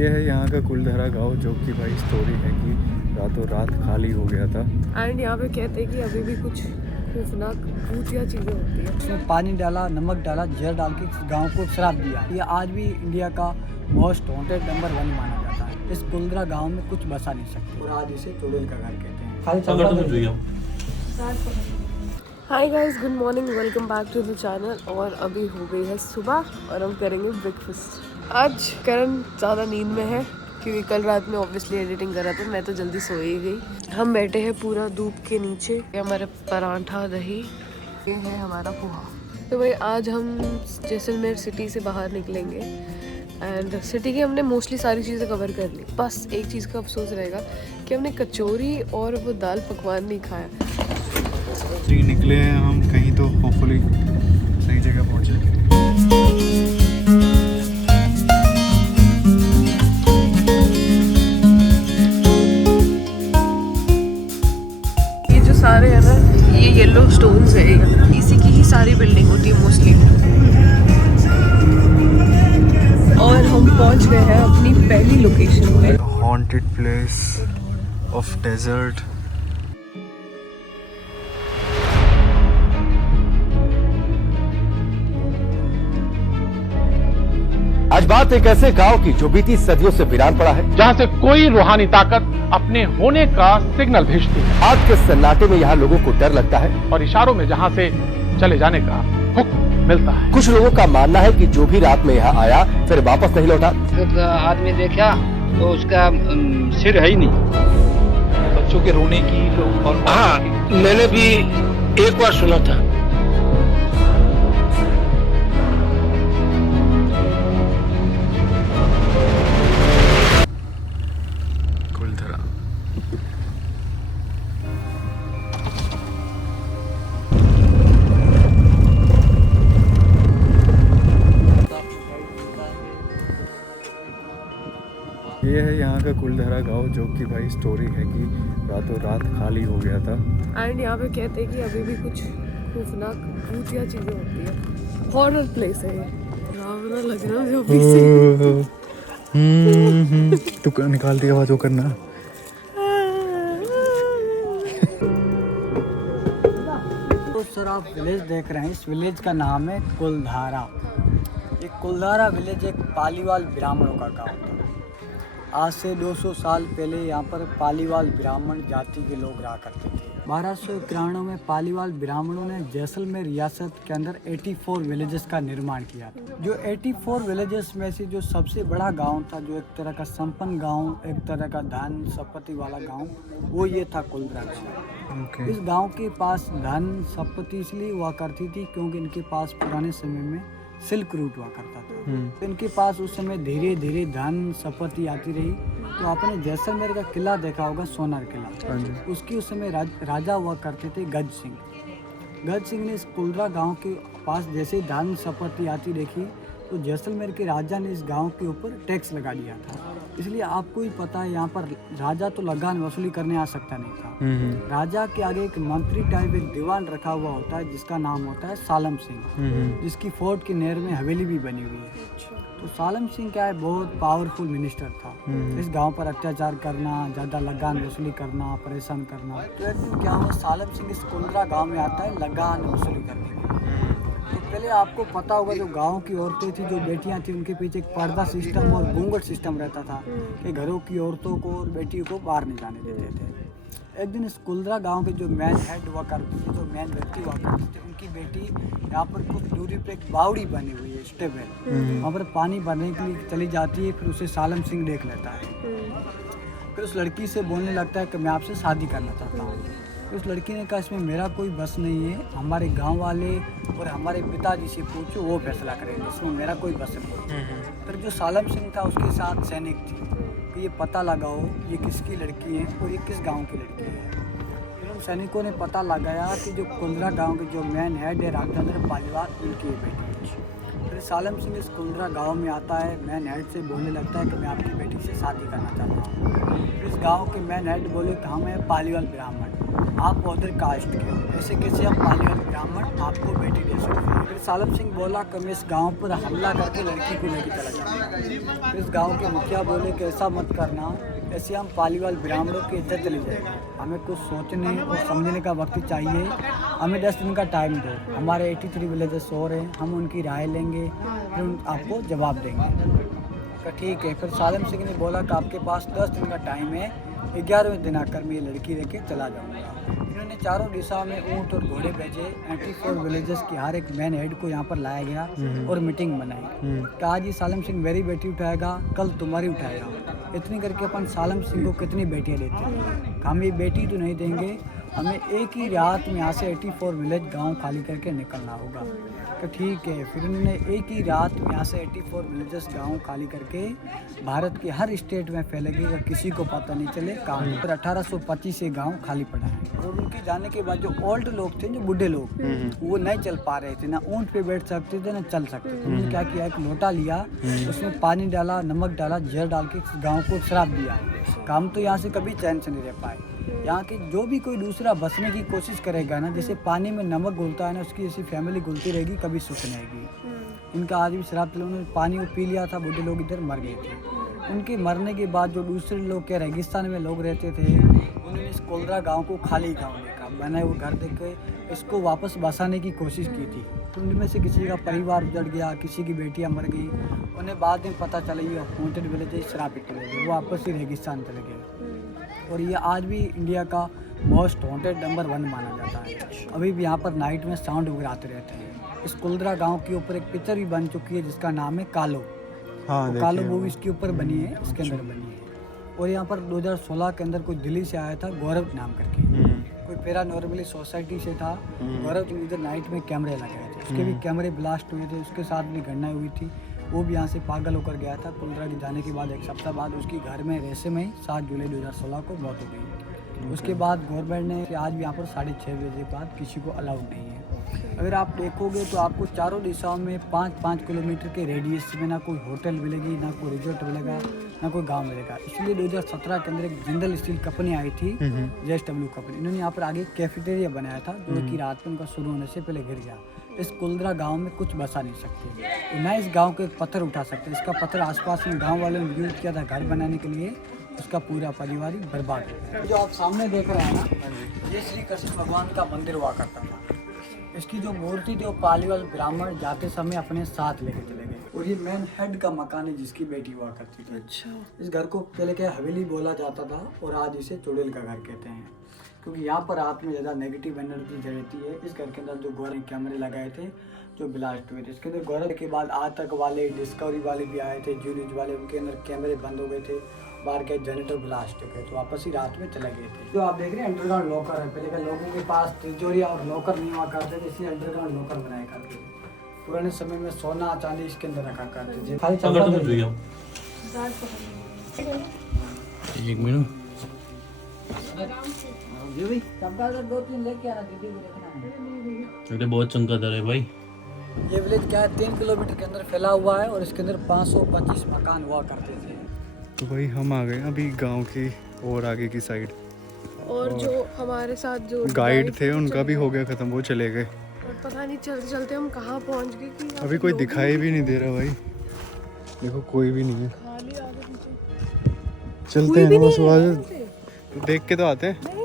ये है यहाँ का कुलधरा गांव, जो कि भाई स्टोरी है कि रातों रात खाली हो गया था। एंड यहाँ पे कहते हैं कि अभी भी कुछ खौफनाक भूतिया चीज़ें होती है। उसमें पानी डाला, नमक डाला, जहर डाल के इस गाँव को श्राप दिया। ये आज भी इंडिया का मोस्ट हॉन्टेड नंबर 1 माना जाता है। इस कुलधरा गांव में कुछ बसा नहीं सकते और आज इसे चुड़ैल का घर कहते हैं। Hi guys, good morning, welcome back to the channel. और अभी हो गई है सुबह और हम करेंगे ब्रेकफास्ट। आज करण ज़्यादा नींद में है क्योंकि कल रात में ऑब्वियसली एडिटिंग कर रहा था। मैं तो जल्दी सो ही गई। हम बैठे हैं पूरा धूप के नीचे। ये हमारा पराठा दही, ये है हमारा पोहा। तो भाई आज हम जैसलमेर सिटी से बाहर निकलेंगे एंड सिटी की हमने मोस्टली सारी चीज़ें कवर कर ली। बस एक चीज़ का अफसोस रहेगा कि हमने कचौरी और वो दाल पकवान नहीं खाया। जी निकले हैं हम कहीं, तो होपफुली सही जगह पहुँचे। ये जो सारे है ना, ये येलो स्टोन्स है, इसी की ही सारी बिल्डिंग होती है मोस्टली। और हम पहुंच गए हैं अपनी पहली लोकेशन पे। Haunted place of desert. आज बात एक ऐसे गांव की जो बीती सदियों से वीरान पड़ा है, जहाँ से कोई रूहानी ताकत अपने होने का सिग्नल भेजती है। आग के सन्नाटे में यहाँ लोगों को डर लगता है और इशारों में जहाँ से चले जाने का हुक्म मिलता है। कुछ लोगों का मानना है कि जो भी रात में यहाँ आया फिर वापस नहीं लौटा। जब आदमी देखा तो उसका सिर है ही नहीं। बच्चों के रोने की और हाँ, मैंने भी एक बार सुना था। कुलधरा ये है यहाँ का कुलधरा गांव, जो कि भाई स्टोरी है कि रातों रात खाली हो गया था। एंड यहाँ पे कहते हैं कि अभी भी कुछ खौफनाक भूतिया चीज़ें होती है। हॉरर प्लेस है ये। डरावना लग रहा है अभी से। तू निकालती आवाज वो करना। तो सर आप विलेज देख रहे हैं, इस विलेज का नाम है कुलधारा। ये कुलधारा विलेज एक पालीवाल ब्राह्मणों का गांव था। आज से 200 साल पहले यहाँ पर पालीवाल ब्राह्मण जाति के लोग रहा करते थे। 1291 में पालीवाल ब्राह्मणों ने जैसलमेर रियासत के अंदर 84 विलेजेस का निर्माण किया। जो 84 विलेजेस में से जो सबसे बड़ा गांव था, जो एक तरह का संपन्न गांव, एक तरह का धन संपत्ति वाला गांव, वो ये था कुलधरा। इस गांव के पास धन संपत्ति इसलिए हुआ करती थी क्योंकि इनके पास पुराने समय में सिल्क रूट हुआ करता था। तो इनके पास उस समय धीरे धीरे धन संपत्ति आती रही। तो आपने जैसलमेर का किला देखा होगा, सोनार किला, उसकी उस समय राजा हुआ करते थे गज सिंह। गज सिंह ने इस कुलधरा गांव के पास जैसे ही धन संपत्ति आती देखी तो जैसलमेर के राजा ने इस गांव के ऊपर टैक्स लगा दिया था। इसलिए आपको ही पता है यहाँ पर राजा तो लगान वसूली करने आ सकता नहीं था। राजा के आगे एक मंत्री टाइप एक दीवान रखा हुआ होता है जिसका नाम होता है सालम सिंह, जिसकी फोर्ट की नहर में हवेली भी बनी हुई है। तो सालम सिंह क्या है, बहुत पावरफुल मिनिस्टर था। इस गांव पर अत्याचार करना, ज़्यादा लगान वसूली करना, परेशान करना। तो एक दिन क्या हुआ, सालम सिंह इस कुलधरा गाँव में आता है लगान वसूली करने के लिए। तो पहले आपको पता होगा जो गांव की औरतें थी, जो बेटियां थी, उनके पीछे एक पर्दा सिस्टम और घूंघट सिस्टम रहता था कि घरों की औरतों को और बेटियों को बाहर नहीं जाने देते थे। एक दिन इस कुलधरा गांव के जो मैन हेड हुआ करते थे, जो मैन व्यक्ति हुआ करते थे, उनकी बेटी यहाँ पर कुछ दूरी पर एक बावड़ी बनी हुई है, स्टेबल, वहाँ पर पानी भरने के लिए चली जाती है। फिर उसे सालम सिंह देख लेता है। फिर उस लड़की से बोलने लगता है कि मैं आपसे शादी करना चाहता हूँ। उस लड़की ने कहा इसमें मेरा कोई बस नहीं है, हमारे गांव वाले और हमारे पिताजी से पूछो, वो फैसला करेंगे, इसमें मेरा कोई बस नहीं। फिर जो सालम सिंह था उसके साथ सैनिक थी कि ये पता लगाओ ये किसकी लड़की है और ये किस गांव की लड़की है। फिर उन सैनिकों ने पता लगाया कि जो कुलधरा गांव के जो मैन हेड है राजेंद्र पालीवाल, उनकी बेटी है। फिर फिर सालम सिंह इस कुल्धरा गांव में आता है। मैन हेड से बोलने लगता है कि मैं आपकी बेटी से शादी करना चाहता हूँ। फिर इस गांव के मैन हेड बोले कि हम हैं पालीवाल ब्राह्मण, आप उधर कास्ट के हो, ऐसे कैसे हम पालीवाल ब्राह्मण आपको बेटी दे सकते हैं। फिर सालम सिंह बोला कि मैं इस गाँव पर हमला करके लड़की को लेकर चला जाऊँगा। फिर इस गाँव के मुखिया बोले कि ऐसा मत करना, ऐसे हम पालीवाल ब्राह्मणों की इज्जत चली जाएगी। हमें कुछ सोचने और समझने का वक्त चाहिए, हमें 10 दिन का टाइम दो। हमारे 83 विलेजेस और हैं, हम उनकी राय लेंगे, फिर आपको जवाब देंगे। तो ठीक है। फिर सालम सिंह ने बोला कि आपके पास 10 दिन का टाइम है, 11वें दिन आकर मैं ये लड़की लेके चला जाऊँगा। इन्होंने चारों दिशा में ऊँट और घोड़े भेजे। 94 विलेजेस के हर एक मैन हेड को यहाँ पर लाया गया और मीटिंग बनाई कि आज ही सालम सिंह मेरी बेटी उठाएगा, कल तुम्हारी उठाएगा। इतनी करके अपन सालम सिंह को कितनी बेटियाँ देते हैं। हम ये बेटी तो नहीं देंगे, हमें एक ही रात में यहाँ से 84 विलेज गांव खाली करके निकलना होगा। तो ठीक है। फिर उन्होंने एक ही रात में यहाँ से 84 विलेजेस गांव खाली करके भारत के हर स्टेट में फैलेगी और किसी को पता नहीं चले कहाँ। फिर 1825 से गांव खाली पड़ा है। और उनके जाने के बाद जो ओल्ड लोग थे, जो बूढ़े लोग, वो नहीं चल पा रहे थे, ना ऊँट पे बैठ सकते थे ना चल सकते थे। उन्होंने क्या किया, एक लोटा लिया, उसमें पानी डाला, नमक डाला, जहर डाल के गाँव को श्राप दिया। काम तो यहाँ से कभी चैन से नहीं रह पाए। यहाँ के जो भी कोई दूसरा बसने की कोशिश करेगा ना, जैसे पानी में नमक घुलता है ना, उसकी ऐसी फैमिली घुलती रहेगी, कभी सुख नहीं आएगी। इनका आज भी शराब चलो, उन्होंने पानी वो पी लिया था, बूढ़े लोग इधर मर गए थे। उनके मरने के बाद जो दूसरे लोग के रेगिस्तान में लोग रहते थे, उन्होंने इस कुल्धरा गांव को खाली गांव देखा, बने वो घर देख के इसको वापस बसाने की कोशिश की थी। तो उनमें से किसी का परिवार उजड़ गया, किसी की बेटियां मर गई। उन्हें बाद में पता चला ये हॉन्टेड विलेज है, शराबित विलेज, वो वापस ही रेगिस्तान चले गए। और ये आज भी इंडिया का मोस्ट हॉन्टेड नंबर 1 माना जाता है। अभी भी यहाँ पर नाइट में साउंड वगैरह आते रहते हैं। इस कुल्धरा गांव के ऊपर एक पिक्चर भी बन चुकी है जिसका नाम है कालो। हाँ, तो कालो मूवी इसके ऊपर बनी है, इसके अंदर बनी है। और यहाँ पर 2016 के अंदर कोई दिल्ली से आया था, गौरव नाम करके, कोई पैरानॉर्मली सोसाइटी से था। गौरव इधर नाइट में कैमरे लगाए थे, उसके भी कैमरे ब्लास्ट हुए थे, उसके साथ भी घटनाएं हुई थी। वो भी यहाँ से पागल होकर गया था। कुल्धरा के जाने के बाद एक सप्ताह बाद उसकी घर में रेसे में 7 जुलाई 2016 को मौत हो गई। उसके बाद गवर्नमेंट ने आज भी यहाँ पर 6:30 बजे के बाद किसी को अलाउड नहीं है। अगर आप देखोगे तो आपको चारों दिशाओं में 5-5 किलोमीटर के रेडियस में ना कोई होटल मिलेगी, ना कोई रिजॉर्ट मिलेगा, ना कोई गांव मिलेगा। इसलिए 2017 के अंदर एक जिंदल स्टील कंपनी आई थी, JSW कंपनी। इन्होंने यहाँ पर आगे कैफेटेरिया बनाया था, जो कि रात में उनका शुरू होने से पहले गिर गया। इस कुल्धरा गांव में कुछ बसा नहीं सकते, ना इस गांव के एक पत्थर उठा सकते। इसका पत्थर आसपास में गांव वालों ने यूज किया था घर बनाने के लिए, उसका पूरा परिवार ही बर्बाद हो गया। जो आप सामने देख रहे हैं ना, ये श्री कृष्ण भगवान का मंदिर हुआ करता था। इसकी जो मूर्ति थी वो पालीवाल ब्राह्मण जाते समय अपने साथ लेके चले गए। और ये मैन हेड का मकान है जिसकी बेटी हुआ करती थी। अच्छा। इस घर को पहले क्या हवेली बोला जाता था और आज इसे चुड़ैल का घर कहते हैं, क्योंकि यहाँ पर रात में ज़्यादा नेगेटिव एनर्जी रहती है। इस घर के अंदर जो गौरव कैमरे लगाए थे जो ब्लास्ट हुए थे, इसके अंदर गौरव के बाद आज तक वाले, डिस्कवरी वाले भी आए थे, जी न्यूज वाले, उनके अंदर कैमरे बंद हो गए थे, बाहर के जनरेटर ब्लास्ट हो गए, तो वापस ही रात में चले गए थे। जो आप देख रहे हैं अंडरग्राउंड लॉकर है। पहले का लोगों के पास तिजोरिया और लॉकर नहीं हुआ करते थे, इसलिए अंडरग्राउंड लॉकर बनाया करते थे। पुराने समय में सोना चांदी इसके अंदर रखा करते थे। खाली चलता एक मिनट जी भाई, चमगादड़ 2-3 लेके आना, दीदी को देखना है। अरे बहुत चमगादड़ है भाई। ये विलेज क्या है, 3 किलोमीटर के अंदर फैला हुआ है और इसके अंदर 525 मकान हुआ करते थे। तो भाई हम आ गए अभी गांव की और आगे की साइड। और जो हमारे साथ जो गाइड थे उनका भी हो गया ख़त्म, वो चले गए। और पता नहीं चलते चलते हम कहाँ पहुँच गए कि अभी कोई दिखाई भी नहीं दे रहा भाई, देखो कोई भी नहीं है। खाली आगे पीछे चलते हैं ना, बस देख के तो आते हैं।